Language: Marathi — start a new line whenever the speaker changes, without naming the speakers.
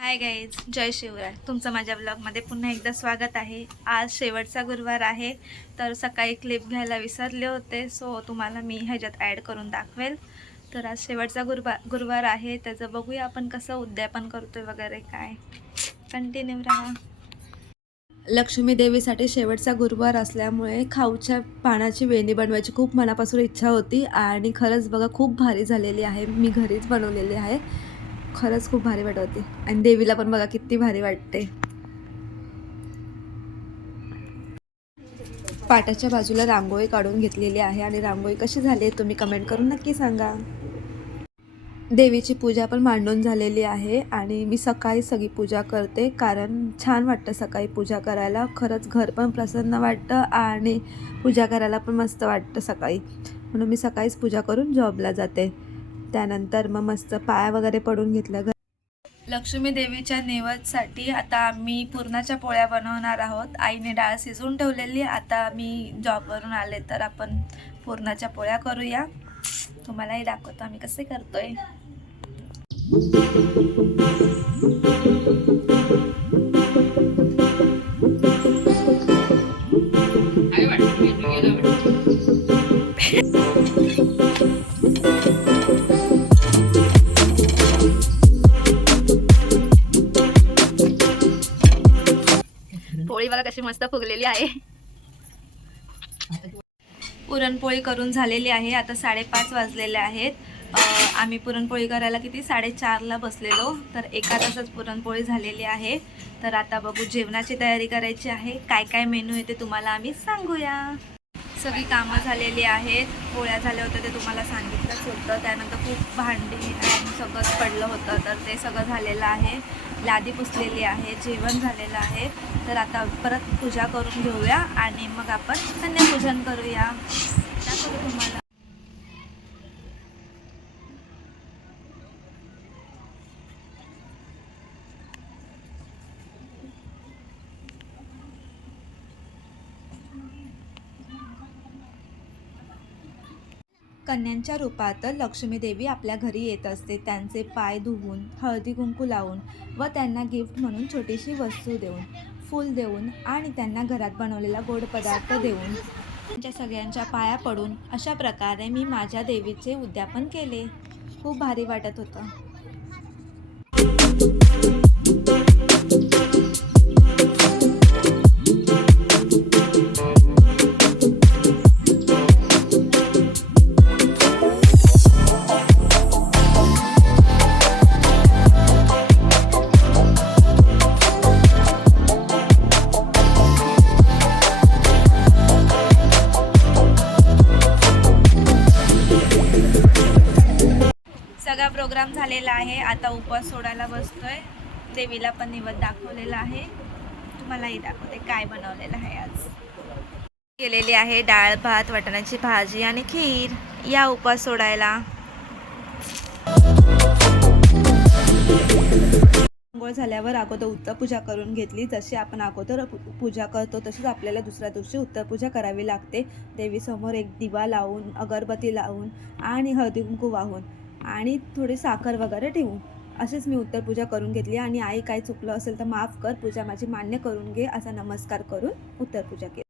हाय गाईज जय शिवराय. तुमचं माझ्या ब्लॉगमध्ये पुन्हा एकदा स्वागत आहे. आज शेवटचा गुरुवार आहे तर सकाळी क्लिप घ्यायला विसरले होते सो तुम्हाला मी ह्याच्यात ॲड करून दाखवेल. तर आज शेवटचा गुरुवार गुरुवार आहे त्याचं बघूया आपण कसं उद्यापन करतोय वगैरे काय. कंटिन्यू राहा. लक्ष्मी देवीसाठी शेवटचा गुरुवार असल्यामुळे खाऊच्या पानाची वेणी बनवायची खूप मनापासून इच्छा होती आणि खरंच बघा खूप भारी झालेली आहे. मी घरीच बनवलेली आहे. खरंच खूप भारी वाटत होती आणि देवीला पण बघा किती भारी वाटते. पाटाच्या बाजूला रांगोळी काढून घेतलेली आहे आणि रांगोळी कशी झाली आहे तुम्ही कमेंट करून नक्की सांगा. देवीची पूजा पण मांडून झालेली आहे आणि मी सकाळी सगळी पूजा करते कारण छान वाटतं सकाळी पूजा करायला. खरंच घर पण प्रसन्न वाटतं आणि पूजा करायला पण मस्त वाटतं सकाळी. म्हणून मी सकाळीच पूजा करून जॉबला जाते. त्यानंतर मग मस्त पाया वगैरे पडून घेतलं घर. लक्ष्मी देवीच्या नेवदसाठी आता आम्ही पुरणाच्या पोळ्या बनवणार आहोत. आईने डाळ शिजवून ठेवलेली. आता मी जॉबवरून आले तर आपण पुरणाच्या पोळ्या करूया. तुम्हालाही दाखवतो आम्ही कसे करतोय. पोळी बघा कशी मस्त फुगलेली आहे. पुरणपोळी करून झालेली आहे. आता साडेपाच वाजलेले आहेत. आम्ही पुरणपोळी करायला किती? साडेचारला बसलेलो. तर एका तासात पुरणपोळी झालेली आहे. तर आता बघू जेवणाची तयारी करायची आहे. काय काय मेनू आहे ते तुम्हाला आम्ही सांगूया. सगळी कामं झालेली आहेत. पोळ्या झाल्या होत्या ते तुम्हाला सांगितलंच होतं. त्यानंतर खूप भांडी सगळंच पडलं होतं. तर ते सगळं झालेलं आहे. लादी पुसलेली आहे. जेवण झालेलं आहे. तर आता परत पूजा करून घेऊया आणि मग आपण कन्यापूजन करूया. दाखवते तुम्हाला? कन्यांच्या रूपात लक्ष्मी देवी आपल्या घरी येत असते. त्यांचे पाय धुवून हळदी कुंकू लावून व त्यांना गिफ्ट म्हणून छोटीशी वस्तू देऊन फूल देऊन आणि त्यांना घरात बनवलेला गोड पदार्थ देऊन. त्यांच्या सगळ्यांच्या पाया पडून अशा प्रकारे मी माझ्या देवीचे उद्यापन केले. खूप भारी वाटत होतं. प्रोग्राम झालेला आहे. आता उपवास सोडायला बसतोय. देवीला पण निवद दाखवलेला आहे. तुम्हालाही दाखवते काय बनवलेलं आहे आज. केलेली आहे डाळ भात वाटाण्याची भाजी आणि खीर. या उपवास सोडायला. आंघोळ झाल्यावर अगोदर उत्तर पूजा करून घेतली. जशी आपण अगोदर पूजा करतो तशीच आपल्याला दुसऱ्या दिवशी उत्तर पूजा करावी लागते. देवीसमोर एक दिवा लावून अगरबत्ती लावून आणि हळदी कुंकू वाहून. आणि थोडी साखर वगैरे ठेवू. अशीच मी उत्तर पूजा करून घेतली आणि आई काय चुकलं असेल तर माफ कर. पूजा माझी मान्य करून घे असा नमस्कार करून उत्तर पूजा केली.